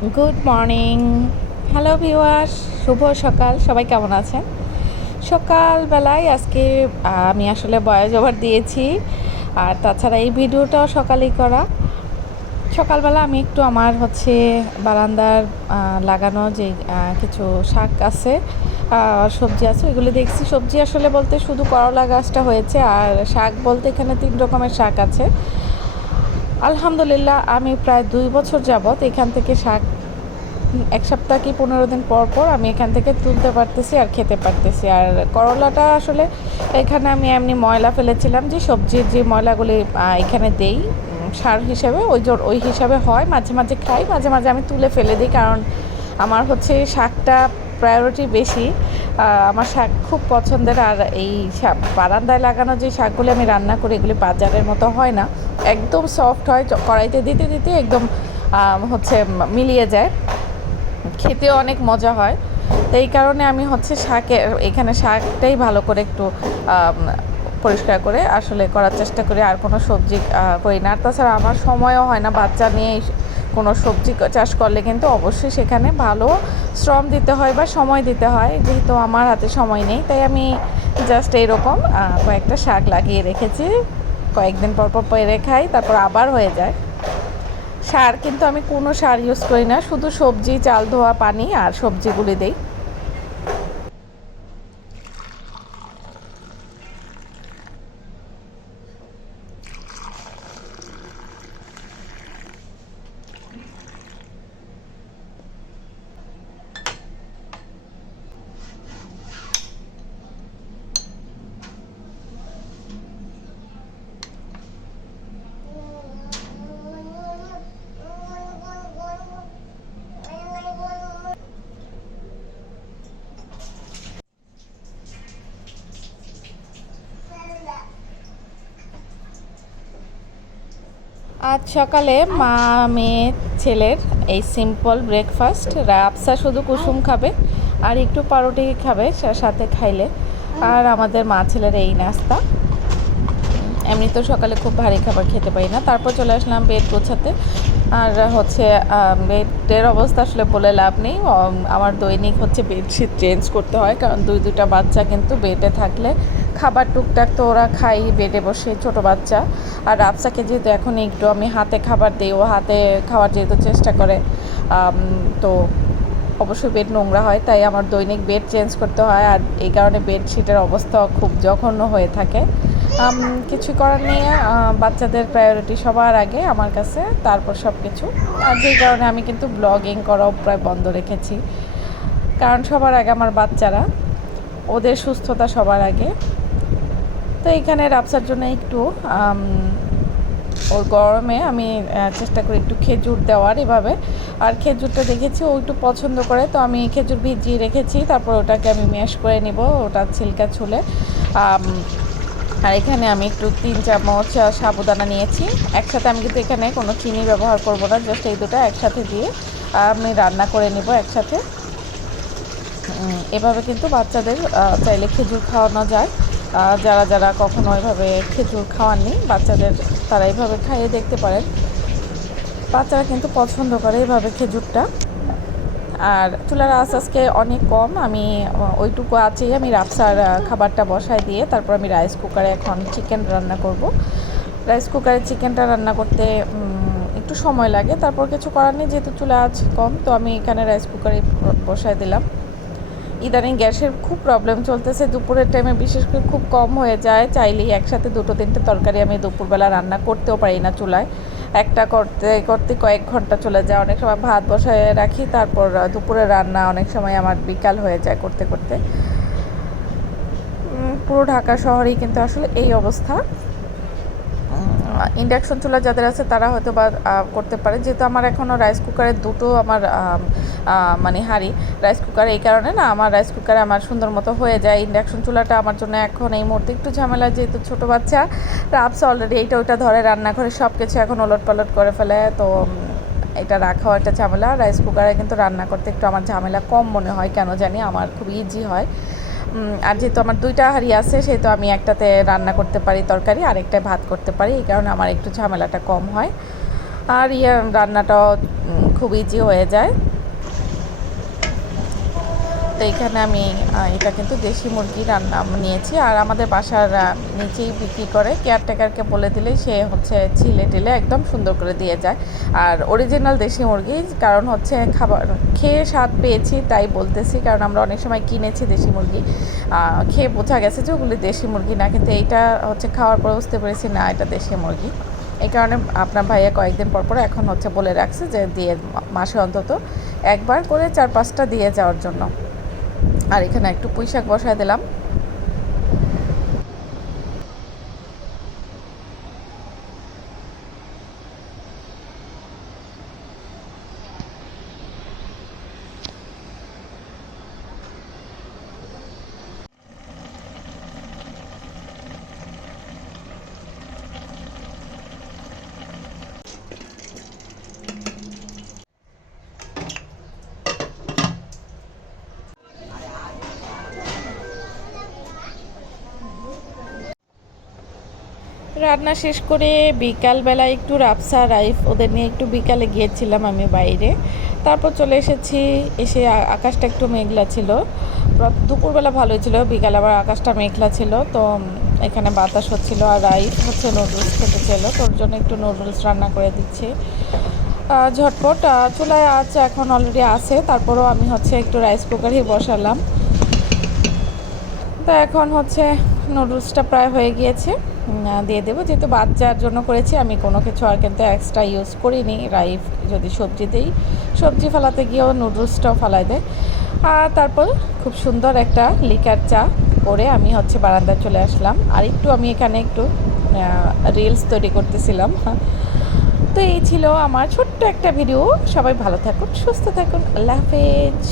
Good morning. Hello viewers, শুভ সকাল। সবাই কেমন আছেন? সকালবেলায় আজকে আমি আসলে ভয়েস ওভার দিয়েছি, আর তাছাড়া এই ভিডিওটাও সকালেই করা। সকালবেলা আমি একটু আমার বারান্দার লাগানো যে কিছু শাক আছে, সবজি আছে, ওইগুলো দেখছি। সবজি আসলে বলতে শুধু করলা গাছটা হয়েছে, আর শাক বলতে এখানে 3 রকমের শাক আছে। আলহামদুলিল্লাহ, আমি প্রায় 2 বছর যাবৎ এখান থেকে শাক 1 সপ্তাহ কি 15 দিন পর পর আমি এখান থেকে তুলতে পারতেছি আর খেতে পারতেছি। আর করলাটা আসলে এখানে আমি এমনি ময়লা ফেলেছিলাম, যে সবজির যে ময়লাগুলি এখানে দেই সার হিসেবে, ওই হিসাবে হয়। মাঝে মাঝে খাই, মাঝে মাঝে আমি তুলে ফেলে দিই, কারণ আমার শাকটা প্রায়োরিটি বেশি। আমার শাক খুব পছন্দের। আর এই বারান্দায় লাগানো যে শাকগুলি আমি রান্না করি, এগুলি বাজারের মতো হয় না, একদম সফট হয়, কড়াইতে দিতে দিতে একদম মিলিয়ে যায়, খেতেও অনেক মজা হয়। তো এই কারণে আমি এখানে শাকটাই ভালো করে একটু পরিষ্কার করে আসলে করার চেষ্টা করি, আর কোনো সবজি করি না। আর তাছাড়া আমার সময়ও হয় না বাচ্চা নিয়ে কোনো সবজি চাষ করলে, কিন্তু অবশ্যই সেখানে ভালো শ্রম দিতে হয় বা সময় দিতে হয়, যেহেতু আমার হাতে সময় নেই, তাই আমি জাস্ট এইরকম কয়েকটা শাক লাগিয়ে রেখেছি। কয়েকদিন পর পর পেরে খাই, তারপর আবার হয়ে যায়। সার কিন্তু আমি কোনো সার ইউজ করি না, শুধু সবজি, চাল ধোয়া পানি আর সবজিগুলি দেই। আজ সকালে মা, মেয়ে, ছেলের এই সিম্পল ব্রেকফাস্ট। রাবসা শুধু কুসুম খাবে আর একটু পাউরুটি খাবে সাথে খাইলে, আর আমাদের মা ছেলের এই নাস্তা। এমনি তো সকালে খুব ভারী খাবার খেতে পারি না। তারপর চলে আসলাম বেড গোছাতে। আর বেডের অবস্থা আসলে বলে লাভ নেই। আমার দৈনিক বেডশিট চেঞ্জ করতে হয়, কারণ দুইটা বাচ্চা কিন্তু বেডে থাকলে খাবার টুকটাক তো ওরা খাই বেডে বসে, ছোট বাচ্চা। আর রাবসাকে যেহেতু এখন একটু আমি হাতে খাবার দিই, ও হাতে খাওয়ার যেহেতু চেষ্টা করে, তো অবশ্যই বেড নোংরা হয়, তাই আমার দৈনিক বেড চেঞ্জ করতে হয়। আর এই কারণে বেডশিটের অবস্থা খুব জঘন্য হয়ে থাকে। কিছু করার নেই, বাচ্চাদের প্রায়োরিটি সবার আগে আমার কাছে, তারপর সব কিছু। আর যেই কারণে আমি কিন্তু ব্লগিং করাও প্রায় বন্ধ রেখেছি, কারণ সবার আগে আমার বাচ্চারা, ওদের সুস্থতা সবার আগে। তো এখানে রাবসার জন্য একটু ওর গরমে আমি চেষ্টা করি একটু খেজুর দেওয়ার এভাবে। আর খেজুরটা দেখেছি ও একটু পছন্দ করে, তো আমি খেজুর ভিজিয়ে রেখেছি, তারপর ওটাকে আমি ম্যাশ করে নিব, ওটা ছিলকা ছুলে। আর এখানে আমি একটু 3 চামচ সাবুদানা নিয়েছি একসাথে। আমি কিন্তু এখানে কোনো চিনি ব্যবহার করব না, জাস্ট এই দুটো একসাথে দিয়ে আমি রান্না করে নিব একসাথে। এভাবে কিন্তু বাচ্চাদের চাইলে খেজুর খাওয়ানো যায়। যারা যারা কখনো এভাবে খেজুর খাওয়াননি বাচ্চাদের, তারা এইভাবে খাইয়ে দেখতে পারেন। বাচ্চারা কিন্তু পছন্দ করে এইভাবে খেজুরটা। আর চুলার আঁচ আজকে অনেক কম, আমি ওইটুকু আছেই আমি রাবসার খাবারটা বসায় দিয়ে তারপর আমি রাইস কুকারে এখন চিকেন রান্না করব। রাইস কুকারে চিকেনটা রান্না করতে একটু সময় লাগে, তারপর কিছু করার নেই, যেহেতু চুলা আঁচ কম, তো আমি এখানে রাইস কুকারে বসায় দিলাম। ইদানিং গ্যাসের খুব প্রবলেম চলতেছে, দুপুরের টাইমে বিশেষ করে খুব কম হয়ে যায়, চাইলেই একসাথে 2-3টে তরকারি আমি দুপুরবেলা রান্না করতেও পারি না চুলায়। একটা করতে করতে কয়েক ঘন্টা চলে যায়, অনেক সময় ভাত বসায় রাখি, তারপর দুপুরে রান্না অনেক সময় আমার বিকাল হয়ে যায় করতে করতে। পুরো ঢাকা শহরেই কিন্তু আসলে এই অবস্থা। ইন্ডাকশন চুলা যাদের আছে তারা হয়তো বা করতে পারে, যেহেতু আমার এখনও রাইস কুকারে দুটো আমার হাঁড়ি রাইস কুকারে, এই কারণে না আমার রাইস কুকারে আমার সুন্দর মতো হয়ে যায়। ইন্ডাকশন চুলাটা আমার জন্য এখন এই মুহূর্তে একটু ঝামেলা, যেহেতু ছোটো বাচ্চা, রাবস অলরেডি এইটা ওইটা ধরে রান্নাঘরে সব কিছু এখন ওলট পালট করে ফেলে, তো এটা রাখাও একটা ঝামেলা। রাইস কুকারে কিন্তু রান্না করতে একটু আমার ঝামেলা কম মনে হয়, কেন জানি আমার খুব ইজি হয়। আর যেহেতু আমার 2টা হাঁড়ি আছে, সেহেতু আমি একটাতে রান্না করতে পারি তরকারি, আরেকটায় ভাত করতে পারি, এই কারণে আমার একটু ঝামেলাটা কম হয়। আর রান্নাটাও খুব ইজি হয়ে যায়। তো এখানে আমি এটা কিন্তু দেশি মুরগি রান্না নিয়েছি, আর আমাদের বাসার নিচেই বিক্রি করে, কেয়ারটেকারকে বলে দিলেই সে হচ্ছে ছিলে টিলে একদম সুন্দর করে দিয়ে যায়। আর অরিজিনাল দেশি মুরগি, কারণ হচ্ছে খাবার খেয়ে স্বাদ পেয়েছি তাই বলতেছি, কারণ আমরা অনেক সময় কিনেছি দেশি মুরগি, খেয়ে বোঝা গেছে যে ওগুলি দেশি মুরগি না, কিন্তু এইটা হচ্ছে খাওয়ার পর বুঝতে পেরেছি না এটা দেশি মুরগি। এই কারণে আপনার ভাইয়া কয়েকদিন পর পর এখন হচ্ছে বলে রাখছে যে দিয়ে মাসে অন্তত একবার করে 4-5টা দিয়ে যাওয়ার জন্য। আর এখানে একটু পুঁই শাক বসায় দিলাম। রান্না শেষ করে বিকালবেলা একটু রাফসা রাইফ ওদের নিয়ে একটু বিকালে গিয়েছিলাম আমি বাইরে, তারপর চলে এসেছি। এসে আকাশটা একটু মেঘলা ছিল, দুপুরবেলা ভালোই ছিল, বিকালে আবার আকাশটা মেঘলা ছিল। তো এখানে বাতাস হচ্ছিল, আর রাইফ হচ্ছে নুডলস খেতে ছিল, তোর জন্য একটু নুডলস রান্না করে দিচ্ছি ঝটপট। চুলায় আঁচ এখন অলরেডি আছে, তারপরও আমি হচ্ছে একটু রাইস কুকারই বসালাম। তো এখন হচ্ছে নুডলসটা প্রায় হয়ে গিয়েছে, দিয়ে দেবো। যেহেতু বাচ্চার জন্য করেছি, আমি কোনো কিছু আর কিন্তু এক্সট্রা ইউজ করিনি। রাইস যদি সবজি দিই, সবজি ফেলাতে গিয়েও নুডলসটাও ফালাই দেয়। আর তারপর খুব সুন্দর একটা লিকার চা করে আমি হচ্ছে বারান্দায় চলে আসলাম, আর একটু আমি এখানে একটু রিলস তৈরি করতেছিলাম। তো এই ছিল আমার ছোট্ট একটা ভিডিও। সবাই ভালো থাকুন, সুস্থ থাকুন, আল্লাহ হাফেজ।